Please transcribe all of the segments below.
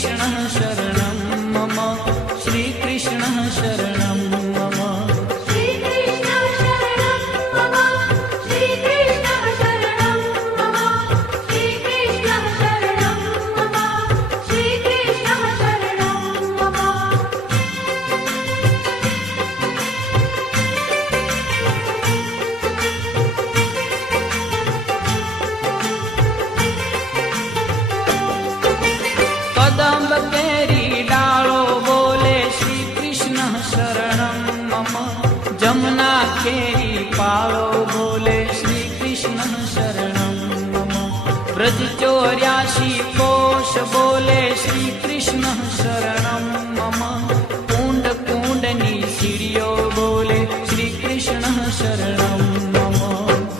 श्रीकृष्णः शरणं मम श्रीकृष्णः शरणं मम श्रीकृष्णः शरणं मम श्रीकृष्णः शरणं मम श्रीकृष्णः शरणं मम श्रीकृष्णः शरणं मम कदम्ब केरी डालो बोले श्री कृष्ण शरणं मम जमुना केरी पालो बोले श्री कृष्ण शरणं मम ब्रज 84 कोश बोले श्री कृष्ण शरणं मम कुंड कुंडनी सीढ़ियों बोले श्री कृष्ण शरणं मम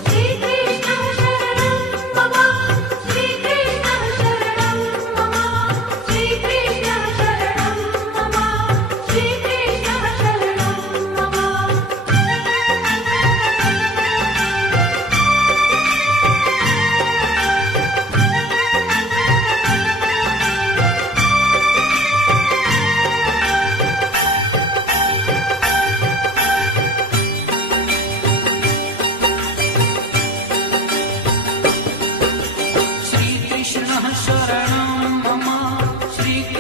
श्रीकृष्णः शरणं मम श्रीकृष्णः शरणं मम श्रीकृष्णः शरणं मम श्रीकृष्णः शरणं मम श्रीकृष्णः शरणं मम श्रीकृष्णः शरणं मम श्रीकृष्णः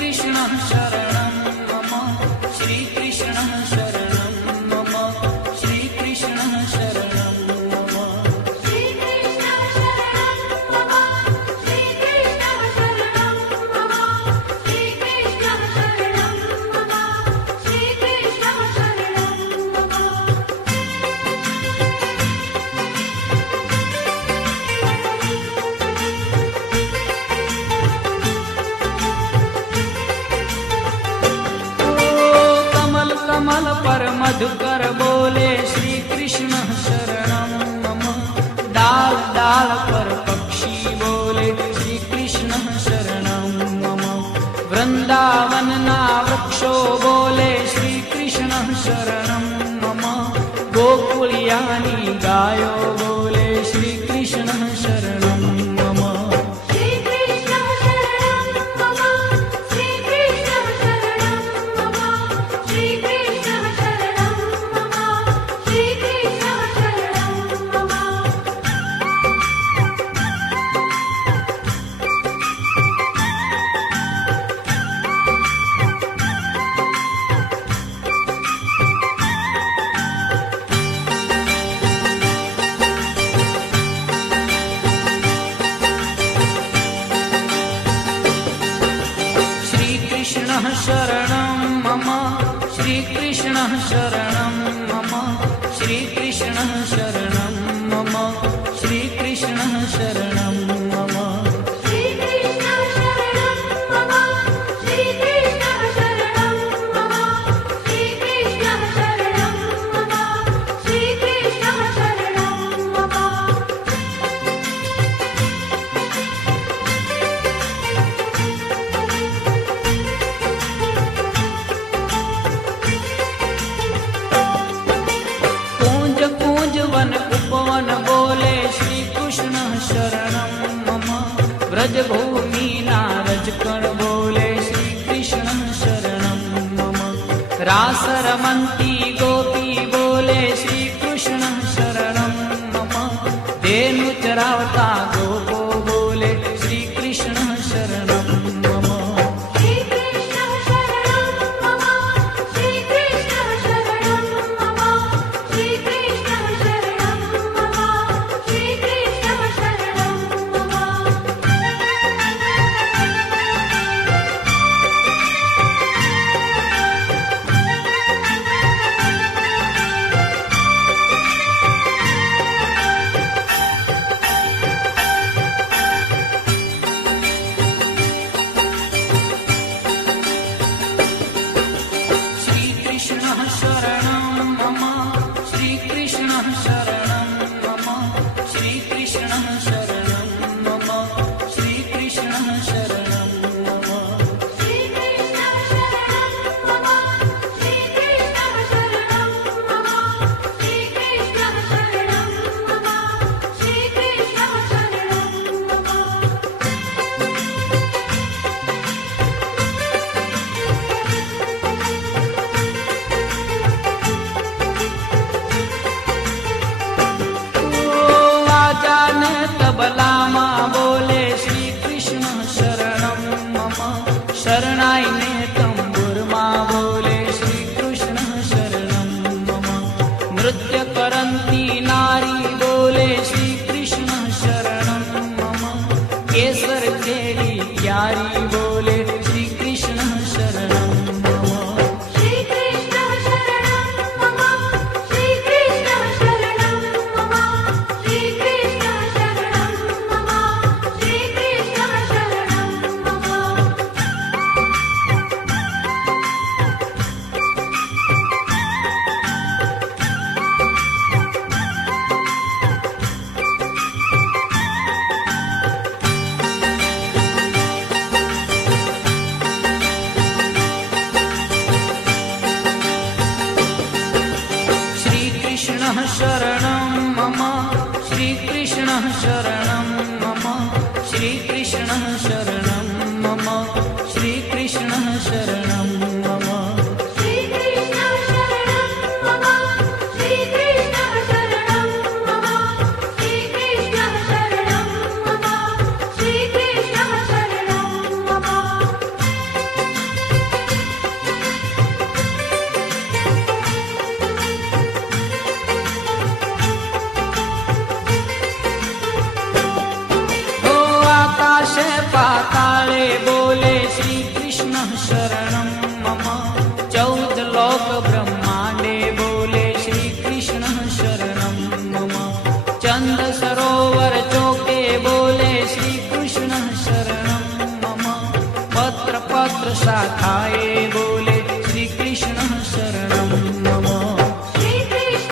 शरणं मम श्रीकृष्णः शरणं मम श्रीकृष्णः शरणं मम श्रीकृष्णः शरणं मम श्रीकृष्णः शरणं मम श्रीकृष्णः शरणं मम कमल कमल पर मधुकर बोले श्री कृष्ण शरणं मम डाल डाल पर पक्षी बोले श्री कृष्ण शरणं मम वृंदावन ना वृक्षो बोले श्री कृष्ण शरणं मम गोकुलियानी गायो बोले श्री कृष्ण शरणं मम श्रीकृष्णः शरणं मम श्रीकृष्णः शरणं मम श्रीकृष्णः शरणं मम श्रीकृष्णः शरणं मम श्रीकृष्णः शरणं मम श्रीकृष्णः शरणं मम श्रीकृष्णः शरणं मम श्रीकृष्णः शरणं मम श्रीकृष्णः शरणं मम श्रीकृष्णः शरणं मम श्रीकृष्णः शरणं मम श्रीकृष्णः शरणं मम कूंज कूंज वन उपवन बोले श्री कृष्ण शरणं मम ब्रज भूमि नारजकण बोले श्री कृष्ण शरणं मम रास रमन्ती गोपी बोले श्री कृष्ण शरणं मम धेनु चरावता गोपो बोले श्री कृष्ण शरणं मम श्रीकृष्णः शरणं मम श्रीकृष्णः शरणं मम श्रीकृष्णः शरणं मम श्रीकृष्णः शरणं मम ने तंबूर माँ बोले श्री कृष्ण शरणं मम। नृत्य करन्ती नारी बोले श्री कृष्ण शरणं मम। केसर केली प्यारी बोले श्री कृष्ण शरणं मम। श्री कृष्ण शरणं मम। श्री कृष्ण शरणं मम। श्री कृष्ण शरणं मम। श्री कृष्ण शरणं मम। श्रीकृष्णः शरणं मम। श्रीकृष्णः शरणं मम। श्रीकृष्णः शरणं मम। श्रीकृष्णः शरणं मम। श्री कृष्ण शरणं मम। श्री कृष्ण शरणं मम। श्री कृष्ण शरणं मम। श्री कृष्ण शरणं मम। हो आकाशे पाताले बोले श्रीकृष्णः शरणं मम। 14 लोक ब्रह्माण्डे बोले श्रीकृष्णः शरणं मम। चंद सरो